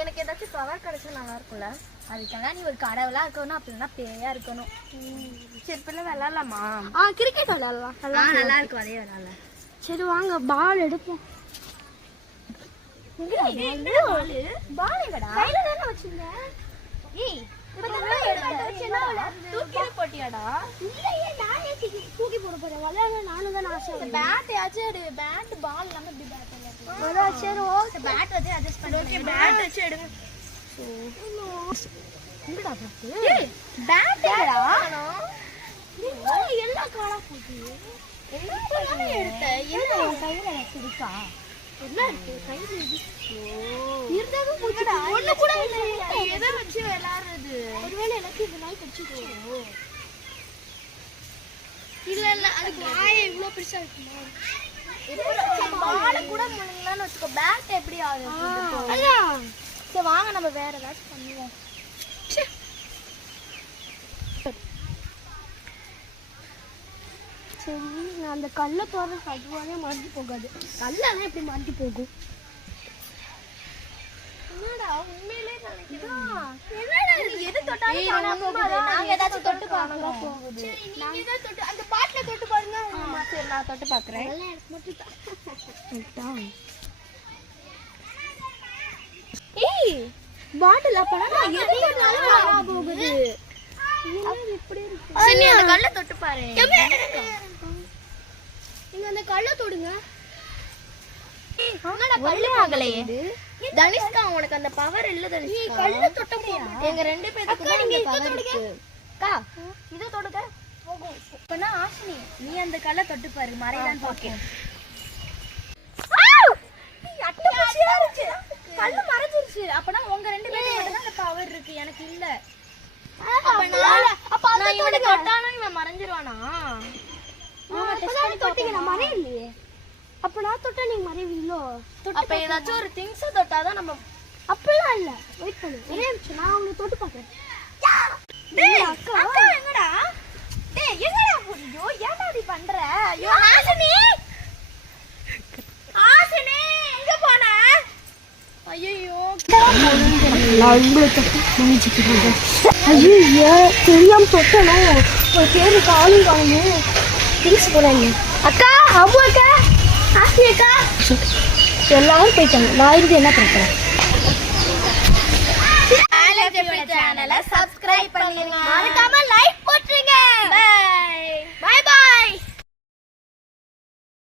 எனக்கு ஏதாச்சும் பவர் கிடைச்சா நல்லா இருக்கும்ல. அதுக்காக நீ ஒரு கடவுளா இருக்கணும், அப்படின்னா பேயா இருக்கணும். சரி பிள்ளை விளையாடலாமா? கிரிக்கெட் விளையாடலாம். நல்லா இருக்கும், அதே விளையாடலாம். சரி வாங்க பால் எடுப்போம். பால் எங்கடா? கையில தானே வச்சிருந்த. ஏய் தூக்கி போட்டியாடா? இல்லையே, நானே தூக்கி போட போறேன். விளையாட நானும் தான் ஆசை. பேட் ஆச்சு எடு. பேட் பால் நம்ம இப்படி பேட் விளையாடுறோம். சரி ஓகே, பேட் வச்சு அட்ஜஸ்ட் பண்ணி. ஓகே பேட் வச்சு எடுங்க. எங்கடா பாத்து? ஏய் பேட் எங்கடா? என்ன காணா போச்சு? என்ன எடுத்த? என்ன கையில வச்சிருக்கா? என்ன இருக்கு கையில? இருந்தது போச்சுடா. ஒண்ணு கூட இல்ல. எதை வச்சு விளையாடுறது? ஒருவேளை எனக்கு இந்த நாள் கடிச்சிட்டோ. இல்ல இல்ல, அது வாயே இவ்ளோ பெருசா இருக்குமா? பால் கூட முழுங்கலாம்னு வச்சுக்கோ. பேட் எப்படி ஆகுது? அதான். சரி வாங்க நம்ம வேற ஏதாச்சும் பண்ணுவோம். சரி நான் அந்த கல்லை தோற அதுவானே மாட்டி போகாது. கல்லெல்லாம் எப்படி மாட்டி போகும்? என்னடா உண்மையிலே நினைக்கிறேன். என்னடா இது? எது தொட்டாலும் காணா போகுது. நாங்க ஏதாச்சும் தொட்டு பாருங்க போகுது. நாங்க ஏதோ தொட்டு அந்த பாட்ல தொட்டு பாருங்க. சரி நான் தொட்டு பார்க்கறேன். ஏய் பாட்டில் அப்பனா எது தொட்டாலும் காணா போகுது. இப்படி இருக்கு. சரி நீ அந்த கல்லை தொட்டு பாரு. நீங்க அந்த கல்லை தொடுங்க. என்னடா கல்லே ஆகலையே? தனிஷ்கா உனக்கு அந்த பவர் இல்ல தனிஷ்கா. நீ கல்லை தொட்டமையா? எங்க ரெண்டு பேருக்கு தான் அந்த பவர் இருக்கு. அக்கா இத தொடுங்க போகும். அப்பனா ஆஷினி நீ அந்த கல்லை தொட்டு பாரு, மறைதான் பாப்போம். அட்ட பூச்சியா இருக்கு. கல்லு மறைஞ்சிருச்சு. அப்பனா உங்க ரெண்டு பேருக்கு மட்டும் தான் அந்த பவர் இருக்கு, எனக்கு இல்ல. அப்ப நான் இவனை தொட்டானா இவன் மறைஞ்சிருவானா? நான் மறையலையே. அப்ப நான் தொட்டா நீங்க மறைவீங்களோ? அப்ப ஏதாச்சும் ஒரு திங்ஸ் தொட்டாதான் நம்ம. அப்படிலாம் இல்ல, வெயிட் பண்ணு ஒரே நிமிஷம், நான் அவனை தொட்டு பாக்குறேன். அக்கா எங்கடா? டேய் எங்கடா போறியோ? ஏன்டா இப்படி பண்ற? ஐயோ ஆசினி, ஆசினி எங்க போன? ஐயோ நான் உங்களுக்கு மன்னிச்சுக்கிறேன். ஐயோ தெரியாம தொட்டனோ. ஒரு பேரு காணும் காணும் திங்ஸ் போறாங்க. அக்கா அம்மா அக்கா ஆசி அக்கா எல்லாரும் போயிட்டாங்க. நான் இருந்து என்ன பண்றேன்? சேனலை சப்ஸ்கிரைப் பண்ணிருங்க, மறக்காம லைக்